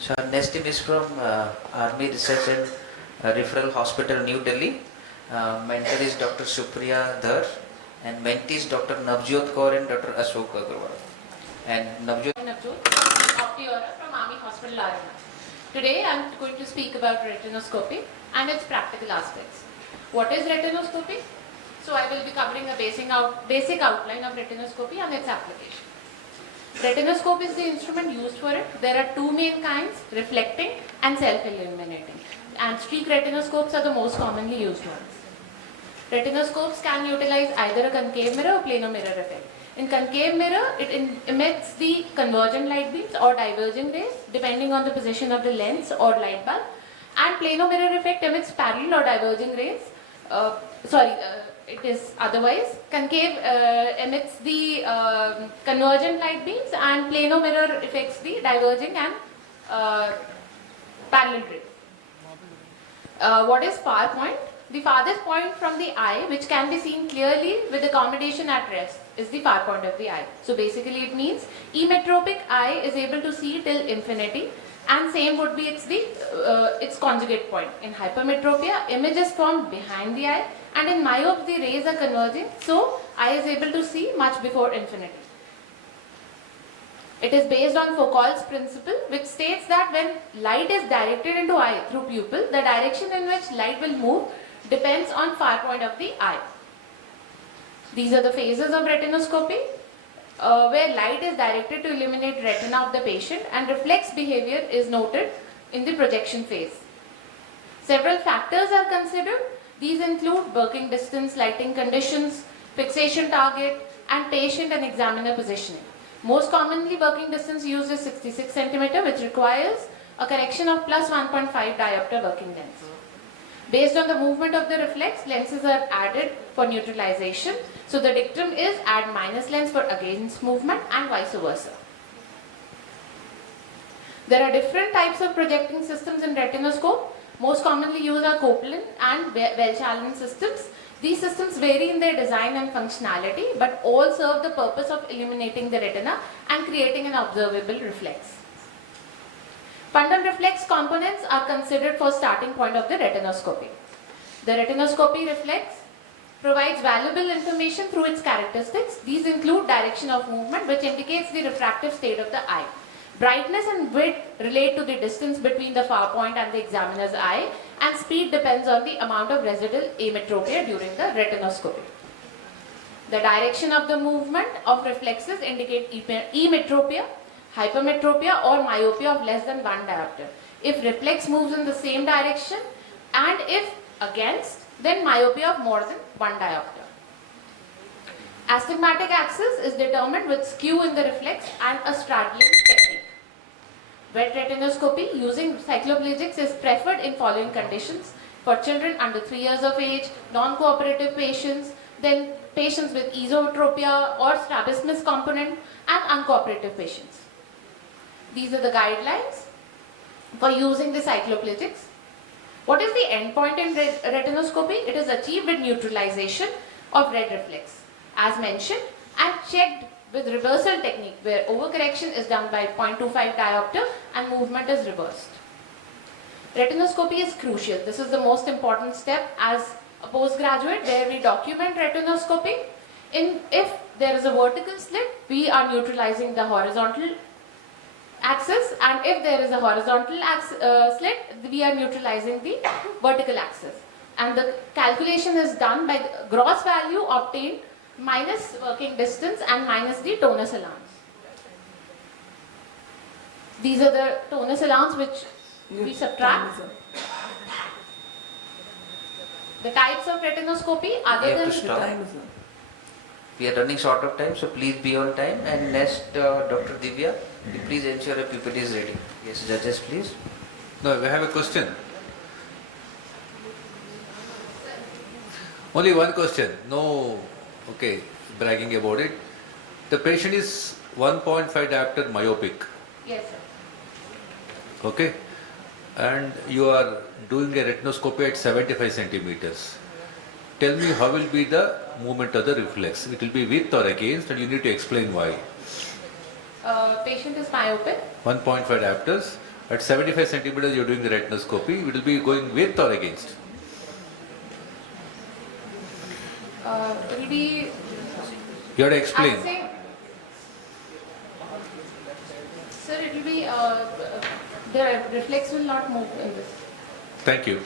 So our next team is from Army Research and Referral Hospital, New Delhi. Mentor is Dr. Supriya Dhar and mentee is Dr. Navjyot Kaur and Dr. Ashok Agarwal. And Navjyot from Army Hospital, Arana. Today I am going to speak about retinoscopy and its practical aspects. What is retinoscopy? So I will be covering a basic outline of retinoscopy and its application. Retinoscope is the instrument used for it. There are two main kinds, reflecting and self-illuminating. And streak retinoscopes are the most commonly used ones. Retinoscopes can utilize either a concave mirror or plano mirror effect. In concave mirror, it emits the convergent light beams or diverging rays depending on the position of the lens or light bulb. And plano mirror effect emits parallel or diverging rays. It is otherwise. Concave emits the convergent light beams and plano mirror affects the diverging and parallel rays. What is far point? The farthest point from the eye, which can be seen clearly with accommodation at rest, is the far point of the eye. So basically it means emetropic eye is able to see till infinity, and same would be its conjugate point. In hypermetropia, image is formed behind the eye, and in myope the rays are converging, so eye is able to see much before infinity. It is based on Foucault's principle, which states that when light is directed into eye through pupil, the direction in which light will move depends on far point of the eye. These are the phases of retinoscopy, where light is directed to illuminate retina of the patient and reflex behavior is noted in the projection phase. Several factors are considered. These include working distance, lighting conditions, fixation target, and patient and examiner positioning. Most commonly working distance used is 66 cm, which requires a correction of plus 1.5 diopter working length. Based on the movement of the reflex, lenses are added for neutralization. So the dictum is add minus lens for against movement and vice versa. There are different types of projecting systems in retinoscope. Most commonly used are Copeland and Welch-Allyn systems. These systems vary in their design and functionality, but all serve the purpose of illuminating the retina and creating an observable reflex. Fundal reflex components are considered for starting point of the retinoscopy. The retinoscopy reflex provides valuable information through its characteristics. These include direction of movement, which indicates the refractive state of the eye. Brightness and width relate to the distance between the far point and the examiner's eye, and speed depends on the amount of residual emetropia during the retinoscopy. The direction of the movement of reflexes indicate emetropia, hypermetropia or myopia of less than 1 diopter. If reflex moves in the same direction and if against, then myopia of more than 1 diopter. Astigmatic axis is determined with skew in the reflex and a straddling technique. Wet retinoscopy using cycloplegics is preferred in following conditions: for children under 3 years of age, non-cooperative patients, then patients with esotropia or strabismus component, and uncooperative patients. These are the guidelines for using the cycloplegics. What is the endpoint in retinoscopy? It is achieved with neutralization of red reflex, as mentioned, and checked with reversal technique, where overcorrection is done by 0.25 diopter and movement is reversed. Retinoscopy is crucial. This is the most important step as a postgraduate, where we document retinoscopy. If there is a vertical slit, we are neutralizing the horizontal axis, and if there is a horizontal slit, we are neutralizing the vertical axis. And the calculation is done by the gross value obtained minus working distance and minus the tonus allowance. These are the tonus allowance which we subtract. The types of retinoscopy other than... We are running short of time, so please be on time. And next, Dr. Divya, please ensure a PPT is ready. Yes, judges, please. No, we have a question. Only one question. No, okay, bragging about it. The patient is 1.5 diopter myopic. Yes, sir. Okay, and you are doing a retinoscopy at 75 centimeters. Tell me how will be the movement of the reflex. It will be with or against, and you need to explain why. Patient is myopic. 1.5 diopters, At 75 centimeters, you're doing the retinoscopy. It will be going with or against? It will be, You have to I explain. would say, sir, it will be, the reflex will not move in this. Thank you.